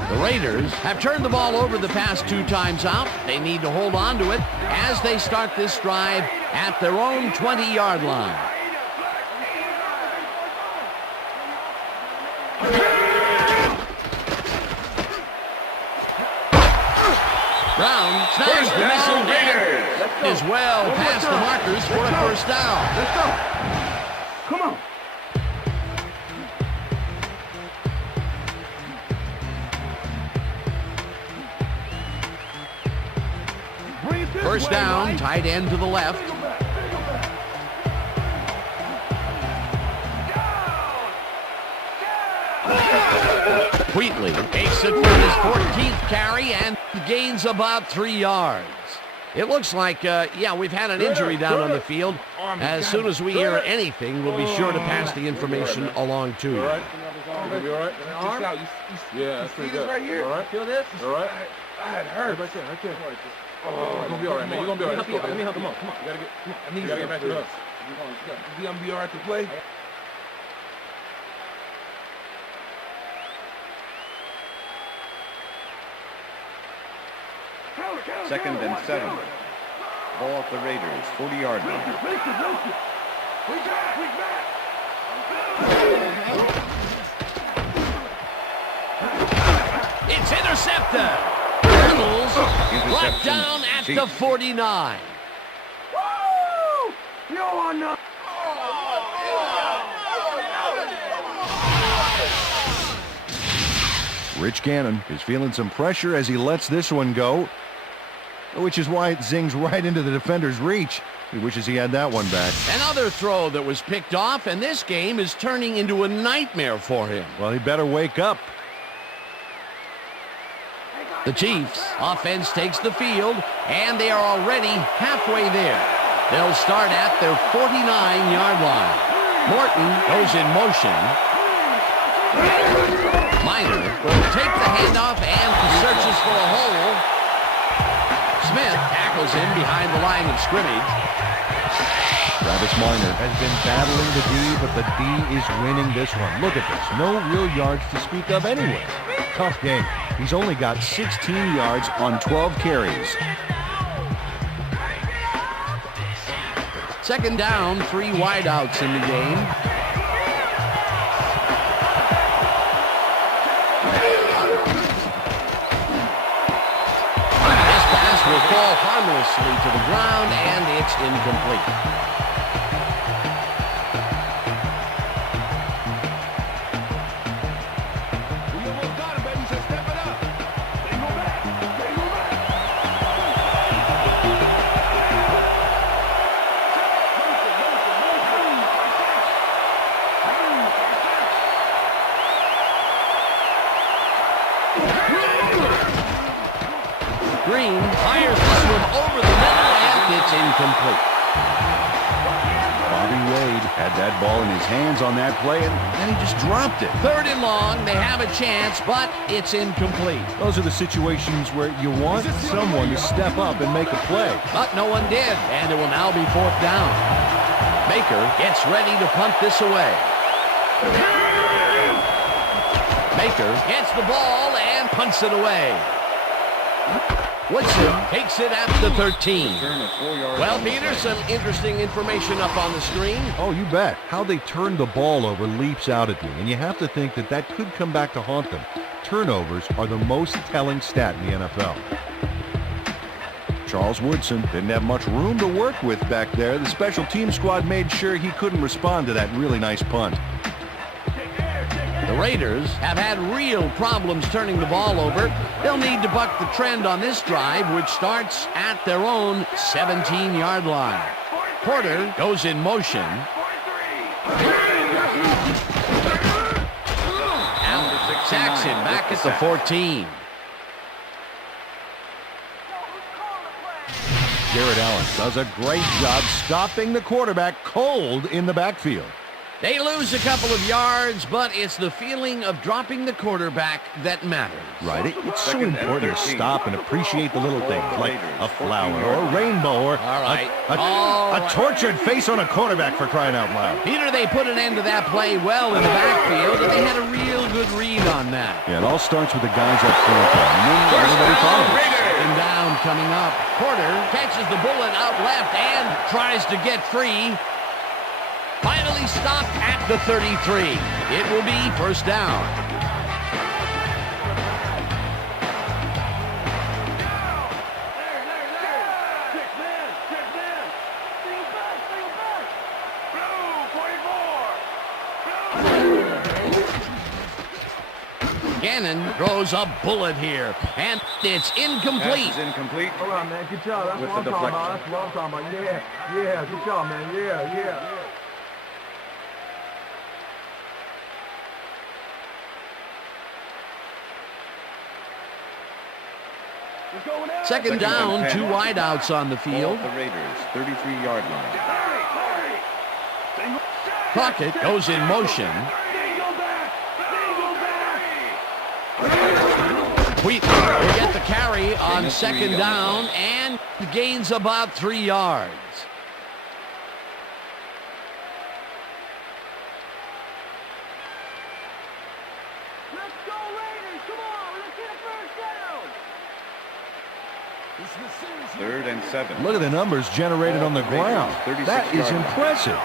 The Raiders have turned the ball over the past 2 times out. They need to hold on to it as they start this drive at their own 20-yard line. Brown snags the missile and is well past the markers for a first down. Let's go. Come on. First down, tight end to the left. Wheatley takes it for his 14th carry and gains about 3 yards. It looks like, we've had an injury down on the field. As soon as we hear anything, we'll be sure to pass the information along to you. All right? You be all right? Yeah, that's pretty good. Right here. All right? Feel this? All right? It hurts. Right there. Oh, you're going to be all right, man. You're going to be all right. Let me help you. Come on. You got to get back to us. You going to be all right to play? Second and 7. Ball at the Raiders, 40-yard line. It's intercepted. Cardinals brought down at the 49. Rich Gannon is feeling some pressure as he lets this one go, which is why it zings right into the defender's reach. He wishes he had that one back. Another throw that was picked off, and this game is turning into a nightmare for him. Well, he better wake up. The Chiefs' offense takes the field, and they are already halfway there. They'll start at their 49-yard line. Morton goes in motion. Minor will take the handoff and searches for a hole. Smith tackles him behind the line of scrimmage. Travis Minor has been battling the D, but the D is winning this one. Look at this. No real yards to speak of anyway. Tough game. He's only got 16 yards on 12 carries. Second down, 3 wideouts in the game. This pass will fall harmlessly to the ground, and it's incomplete. Green fires this one over the middle, and it's incomplete. Bobby Wade had that ball in his hands on that play, and then he just dropped it. Third and long, they have a chance, but it's incomplete. Those are the situations where you want someone to step up and make a play. But no one did, and it will now be 4th down. Baker gets ready to punt this away. Baker gets the ball and punts it away. Woodson takes it at the 13. Well, Peter, some interesting information up on the screen. Oh, you bet. How they turn the ball over leaps out at you, and you have to think that that could come back to haunt them. Turnovers are the most telling stat in the NFL. Charles Woodson didn't have much room to work with back there. The special team squad made sure he couldn't respond to that really nice punt. The Raiders have had real problems turning the ball over. They'll need to buck the trend on this drive, which starts at their own 17-yard line. Porter goes in motion. And sacks him back at the 14. Garrett Allen does a great job stopping the quarterback cold in the backfield. They lose a couple of yards, but it's the feeling of dropping the quarterback that matters. Right. It's so important to stop and appreciate the little things, like a flower or a rainbow or a tortured face on a quarterback, for crying out loud. Peter, they put an end to that play well in the backfield, and they had a real good read on that. Yeah, it all starts with the guys up front, and then everybody follows. Second down coming up. Porter catches the bullet out left and tries to get free. Finally stopped at the 33. It will be 1st down. Gannon throws a bullet here, and it's incomplete. Pass is incomplete. Hold on, man. Good job. That's With what I'm the talking about. deflection. That's what I'm talking about. Yeah. Good job, man. Yeah. Second down, 2 wideouts on the Ball field. at the Raiders, 33-yard line. Crockett goes in motion. Wheaton will get the carry on second down and gains about 3 yards. Let's go Raiders! Come on, let's get a first down! 3rd and 7. Look at the numbers generated on the ground. That is impressive.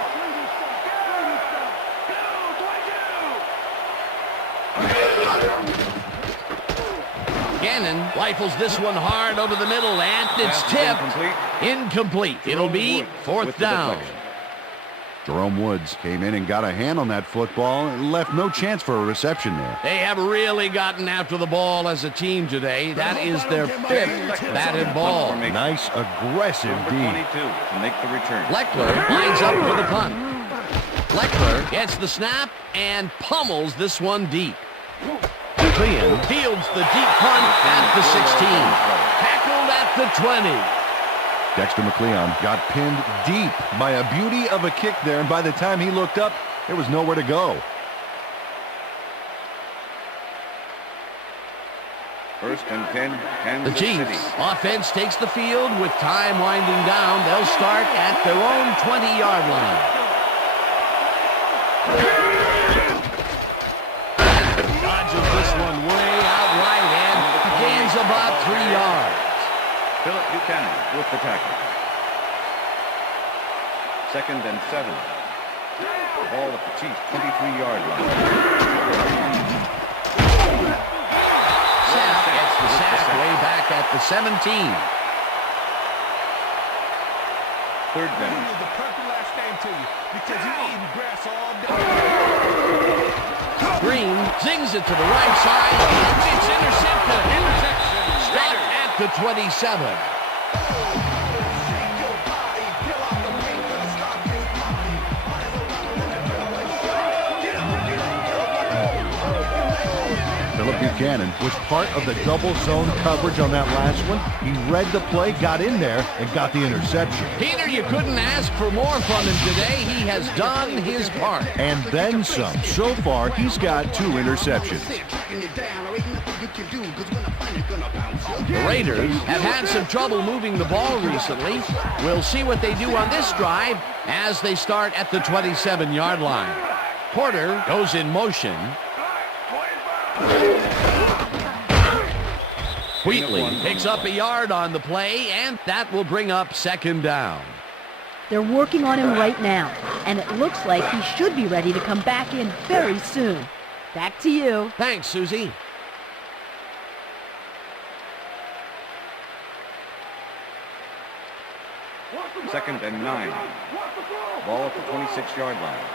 Gannon rifles this one hard over the middle, and it's tipped. Incomplete. It'll be 4th down. Jerome Woods came in and got a hand on that football and left no chance for a reception there. They have really gotten after the ball as a team today. That is their 5th batted ball. Nice, aggressive Number D. 22 to make the return. Leckler lines up for the punt. Leckler gets the snap and pummels this one deep. McLean fields the deep punt at the 16. Tackled at the 20. Dexter McLeon got pinned deep by a beauty of a kick there, and by the time he looked up, there was nowhere to go. 1st and 10, The Kansas Chiefs City. offense takes the field with time winding down. They'll start at their own 20-yard line. Dodges this one way out right and gains about 3 yards. Philip Buchanan with the tackle. 2nd and 7. Ball at the Chiefs, 23-yard line. Sapp gets the sack way back at the 17. 3rd down. Green zings it to the right side, and it's intercepted. Stopped at the 27. Philip Buchanan was part of the double zone coverage on that last one. He read the play, got in there, and got the interception. Peter, you couldn't ask for more from him today. He has done his part. And then some. So far, he's got 2 interceptions. The Raiders have had some trouble moving the ball recently. We'll see what they do on this drive as they start at the 27-yard line. Porter goes in motion. Wheatley picks up a yard on the play, and that will bring up 2nd down. They're working on him right now, and it looks like he should be ready to come back in very soon. Back to you. Thanks, Susie. Second and 9. Ball at the 26-yard line.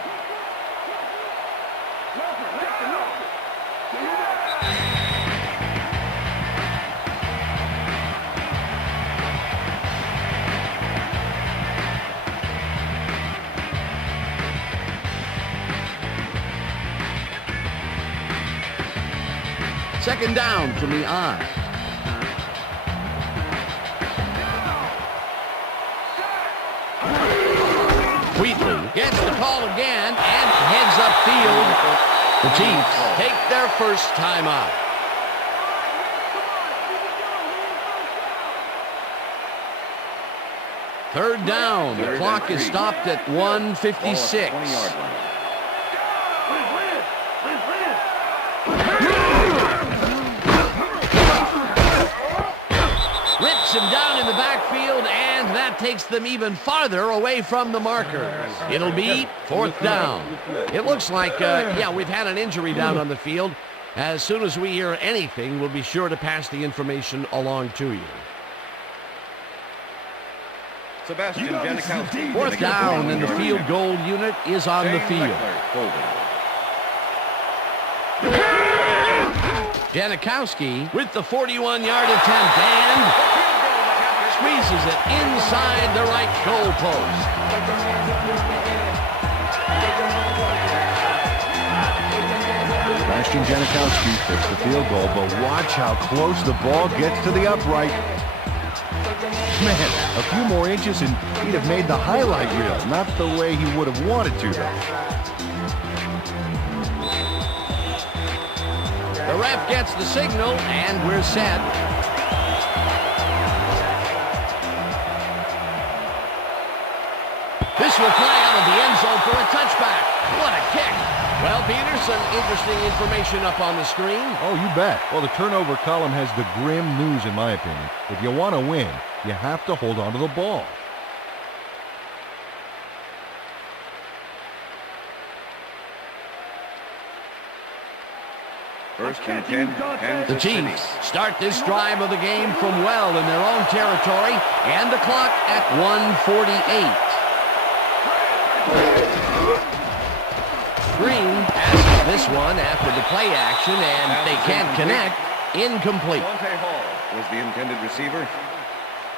Second down from the I. Wheatley gets the call again and heads upfield. The Chiefs take their first time out. Third down. The clock is stopped at 1:56. Rips him down in the backfield, and that takes them even farther away from the markers. It'll be 4th down. It looks like, we've had an injury down on the field. As soon as we hear anything, we'll be sure to pass the information along to you. Sebastian Janikowski. 4th down, and the field goal unit is on the field. Janikowski with the 41-yard attempt and squeezes it inside the right goal post. Sebastian Janikowski takes the field goal, but watch how close the ball gets to the upright. Man, a few more inches and he'd have made the highlight reel. Not the way he would have wanted to, though. The ref gets the signal, and we're set. This will fly out of the end zone for a touchback. What a kick. Well, Peter, some interesting information up on the screen. Oh, you bet. Well, the turnover column has the grim news, in my opinion. If you want to win, you have to hold on to the ball. First and 10, Kansas The Chiefs start this drive of the game from well in their own territory, and the clock at 1:48. Green passes this one after the play action, and they can't connect. Incomplete. Devontae Hall was the intended receiver.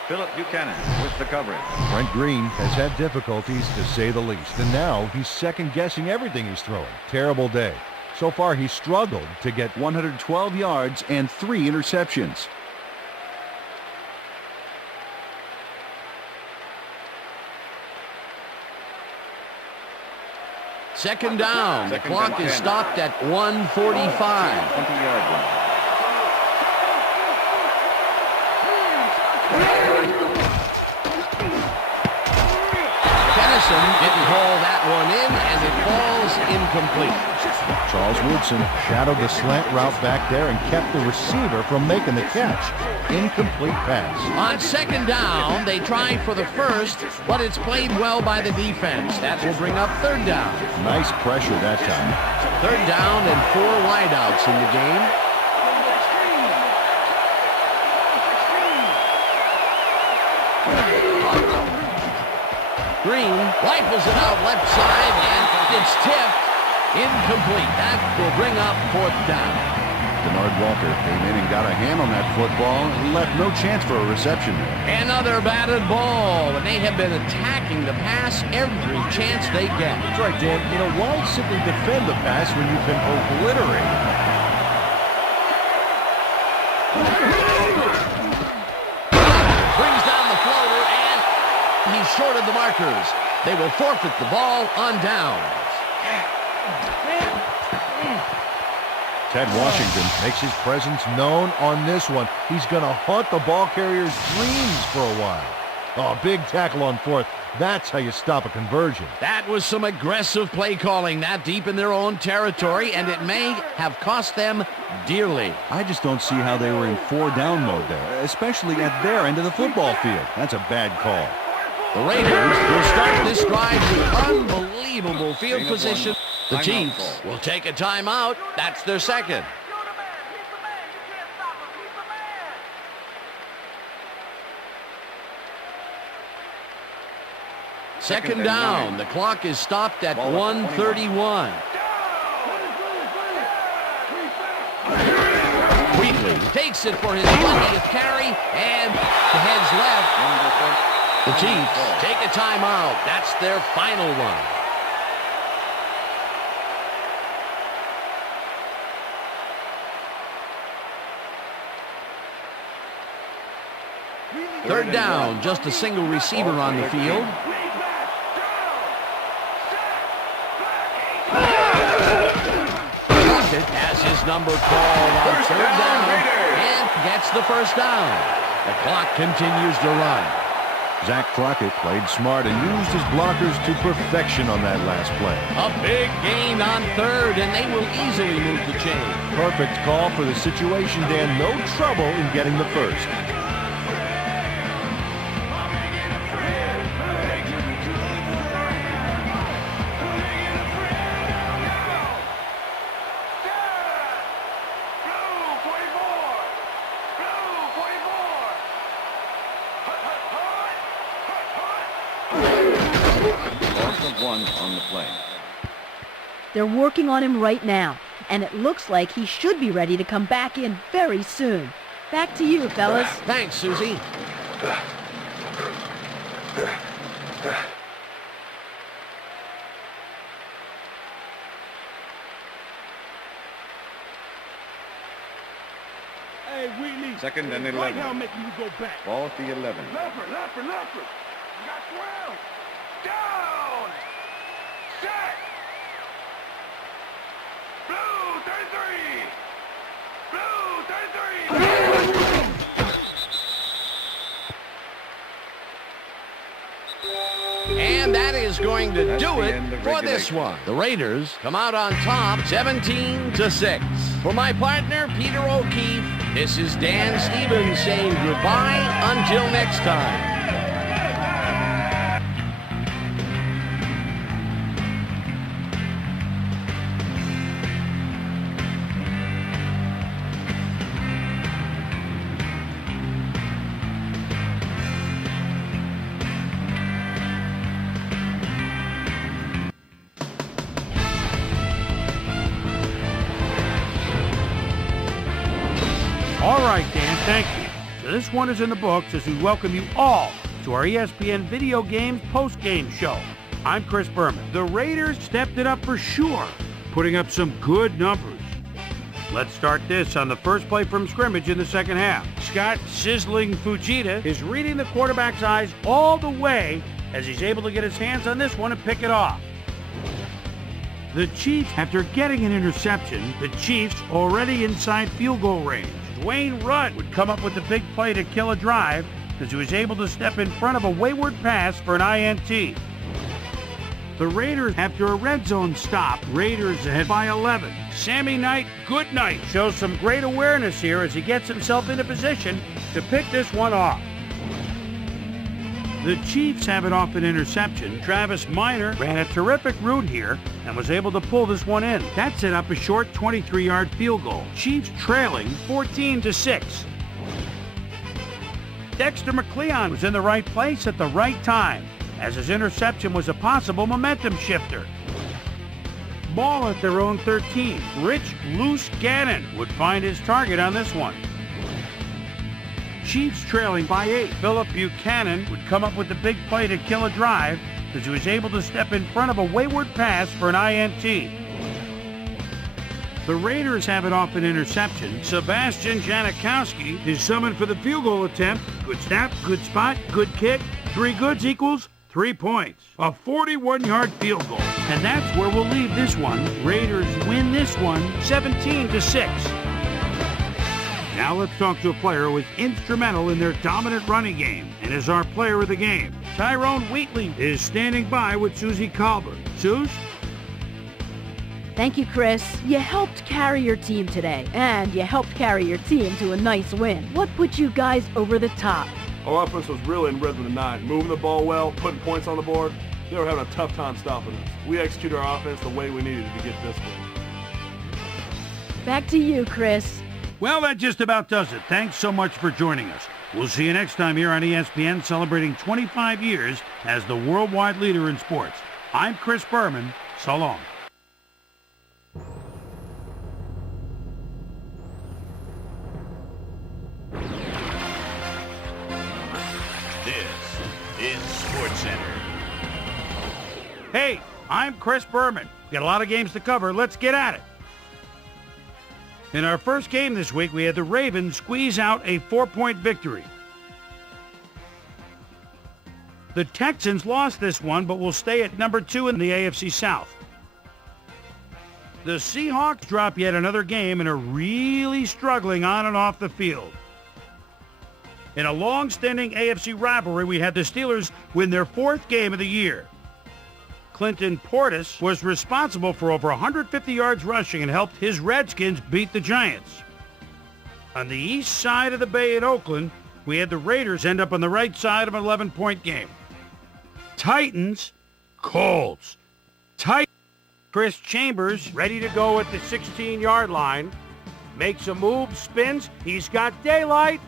Philip Buchanan with the coverage. Brent Green has had difficulties, to say the least, and now he's second-guessing everything he's throwing. Terrible day. So far, he's struggled to get 112 yards and 3 interceptions. Second down. The clock is stopped at 1:45. 20-yard line. Kennison didn't haul that one in, and it falls incomplete. Charles Woodson shadowed the slant route back there and kept the receiver from making the catch. Incomplete pass. On second down, they try for the first, but it's played well by the defense. That will bring up third down. Nice pressure that time. Third down and 4 wideouts in the game. Green rifles it out left side, and it's tipped. Incomplete. That will bring up fourth down. Denard Walker came in and got a hand on that football and left no chance for a reception there. Another batted ball, and they have been attacking the pass every chance they get. That's right, Dan. You know, why simply defend the pass when you can obliterate it? Brings down the floater, and he's shorted the markers. They will forfeit the ball on downs. Ted Washington makes his presence known on this one. He's going to haunt the ball carrier's dreams for a while. Oh, big tackle on fourth. That's how you stop a conversion. That was some aggressive play calling that deep in their own territory, and it may have cost them dearly. I just don't see how they were in 4-down mode there, especially at their end of the football field. That's a bad call. The Raiders will start this drive with unbelievable field position. The Chiefs will take a timeout. That's their second. Second down. The clock is stopped at 1:31. Wheatley takes it for his 20th carry and heads left. The Chiefs take a timeout. That's their final one. Third down, just a single receiver on the field. Crockett has his number called on third down and gets the first down. The clock continues to run. Zach Crockett played smart and used his blockers to perfection on that last play. A big gain on third, and they will easily move the chain. Perfect call for the situation, Dan. No trouble in getting the first. One on the play. They're working on him right now, and it looks like he should be ready to come back in very soon. Back to you, fellas. Thanks, Susie. Second and Right 11. now making you go back. Ball at the 11. Leopard. You got 12. Down. Set. Blue 33. Blue 33. And that is going to That's do the it end of for this regulation. one. The Raiders come out on top 17-6. For my partner, Peter O'Keefe, this is Dan Stevens saying goodbye until next time. All right, Dan, thank you. So this one is in the books as we welcome you all to our ESPN Video Games post-game show. I'm Chris Berman. The Raiders stepped it up for sure, putting up some good numbers. Let's start this on the first play from scrimmage in the second half. Scott Sizzling Fujita is reading the quarterback's eyes all the way as he's able to get his hands on this one and pick it off. The Chiefs, after getting an interception, the Chiefs already inside field goal range. Dwayne Rudd would come up with the big play to kill a drive as he was able to step in front of a wayward pass for an INT. The Raiders, after a red zone stop, Raiders ahead by 11. Sammy Knight, good night, shows some great awareness here as he gets himself into position to pick this one off. The Chiefs have it off an interception. Travis Minor ran a terrific route here and was able to pull this one in. That set up a short 23-yard field goal. Chiefs trailing 14-6. Dexter McCleon was in the right place at the right time, as his interception was a possible momentum shifter. Ball at their own 13. Rich Loose Gannon would find his target on this one. Chiefs trailing by 8. Philip Buchanan would come up with the big play to kill a drive as he was able to step in front of a wayward pass for an INT. The Raiders have it off an interception. Sebastian Janikowski is summoned for the field goal attempt. Good snap, good spot, good kick. 3 goods equals 3 points. A 41-yard field goal. And that's where we'll leave this one. Raiders win this one 17-6. Now let's talk to a player who was instrumental in their dominant running game and is our player of the game. Tyrone Wheatley is standing by with Susie Colbert. Suze? Thank you, Chris. You helped carry your team today, and you helped carry your team to a nice win. What put you guys over the top? Our offense was really in rhythm tonight, moving the ball well, putting points on the board. They were having a tough time stopping us. We executed our offense the way we needed to get this win. Back to you, Chris. Well, that just about does it. Thanks so much for joining us. We'll see you next time here on ESPN, celebrating 25 years as the worldwide leader in sports. I'm Chris Berman. So long. This is SportsCenter. Hey, I'm Chris Berman. Got a lot of games to cover. Let's get at it. In our first game this week, we had the Ravens squeeze out a 4-point victory. The Texans lost this one, but will stay at number 2 in the AFC South. The Seahawks drop yet another game and are really struggling on and off the field. In a long-standing AFC rivalry, we had the Steelers win their 4th game of the year. Clinton Portis was responsible for over 150 yards rushing and helped his Redskins beat the Giants. On the east side of the bay in Oakland, we had the Raiders end up on the right side of an 11-point game. Titans, Colts. Titans. Chris Chambers ready to go at the 16-yard line. Makes a move, spins. He's got daylight.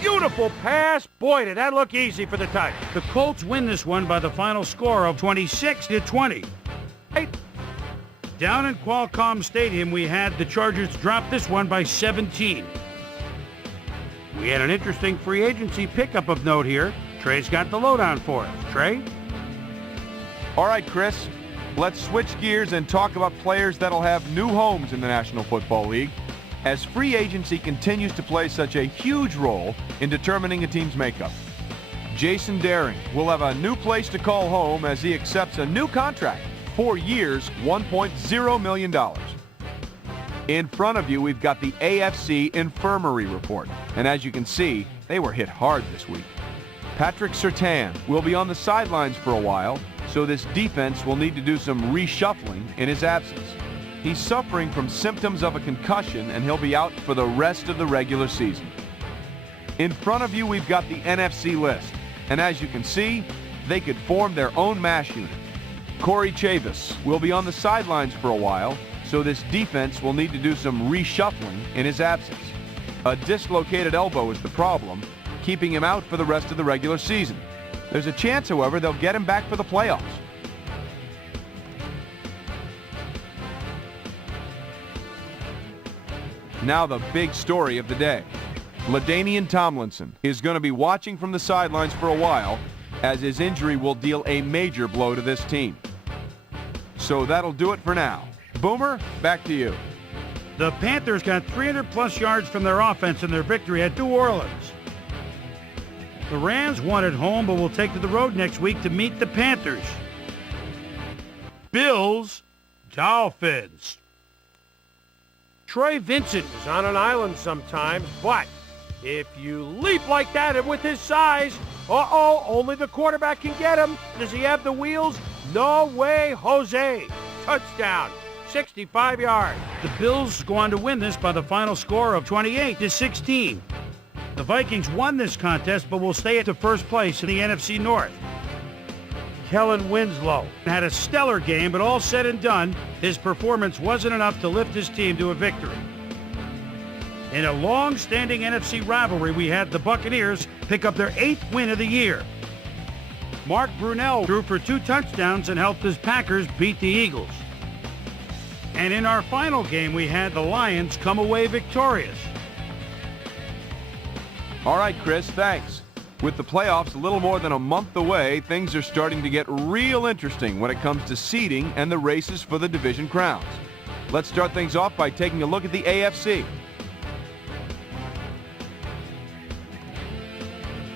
Beautiful pass. Boy, did that look easy for the Titans. The Colts win this one by the final score of 26-20. Down in Qualcomm Stadium, we had the Chargers drop this one by 17. We had an interesting free agency pickup of note here. Trey's got the lowdown for us. Trey? All right, Chris. Let's switch gears and talk about players that'll have new homes in the National Football League. as free agency continues to play such a huge role in determining a team's makeup. Jason Daring will have a new place to call home as he accepts a new contract, 4 years, $1.0 million. In front of you, we've got the AFC Infirmary Report, and as you can see, they were hit hard this week. Patrick Surtain will be on the sidelines for a while, so this defense will need to do some reshuffling in his absence. He's suffering from symptoms of a concussion, and he'll be out for the rest of the regular season. In front of you, we've got the NFC list, and as you can see, they could form their own mash unit. Corey Chavis will be on the sidelines for a while, so this defense will need to do some reshuffling in his absence. A dislocated elbow is the problem, keeping him out for the rest of the regular season. There's a chance, however, they'll get him back for the playoffs. Now the big story of the day. LaDainian Tomlinson is going to be watching from the sidelines for a while, as his injury will deal a major blow to this team. So that'll do it for now. Boomer, back to you. The Panthers got 300-plus yards from their offense in their victory at New Orleans. The Rams won at home, but will take to the road next week to meet the Panthers. Bills, Dolphins. Troy Vincent is on an island sometimes, but if you leap like that and with his size, only the quarterback can get him. Does he have the wheels? No way, Jose. Touchdown, 65 yards. The Bills go on to win this by the final score of 28-16. The Vikings won this contest, but will stay at the first place in the NFC North. Kellen Winslow Had a stellar game, but all said and done, his performance wasn't enough to lift his team to a victory. In a long-standing NFC rivalry, we had the Buccaneers pick up their 8th win of the year. Mark Brunell threw for 2 touchdowns and helped his Packers beat the Eagles. And in our final game, we had the Lions come away victorious. All right, Chris, thanks. With the playoffs a little more than a month away, things are starting to get real interesting when it comes to seeding and the races for the division crowns. Let's start things off by taking a look at the AFC.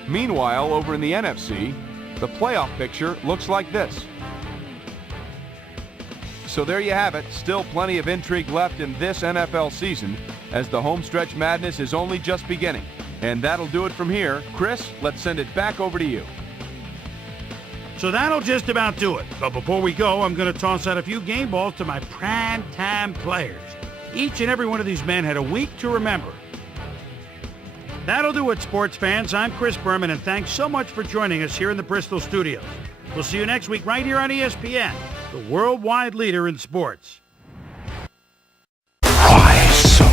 Meanwhile, over in the NFC, the playoff picture looks like this. So there you have it. Still plenty of intrigue left in this NFL season, as the homestretch madness is only just beginning. And that'll do it from here. Chris, let's send it back over to you. So that'll just about do it. But before we go, I'm going to toss out a few game balls to my prime-time players. Each and every one of these men had a week to remember. That'll do it, sports fans. I'm Chris Berman, and thanks so much for joining us here in the Bristol studios. We'll see you next week right here on ESPN, the worldwide leader in sports. Why so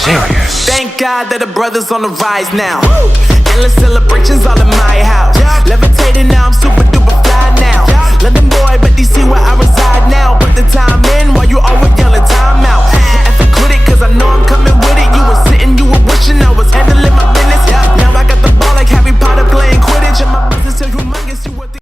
serious? Thank God that the brothers on the rise now. Endless celebrations all in my house. Levitating now, I'm super duper fly now. London boy, but DC where I reside now. Put the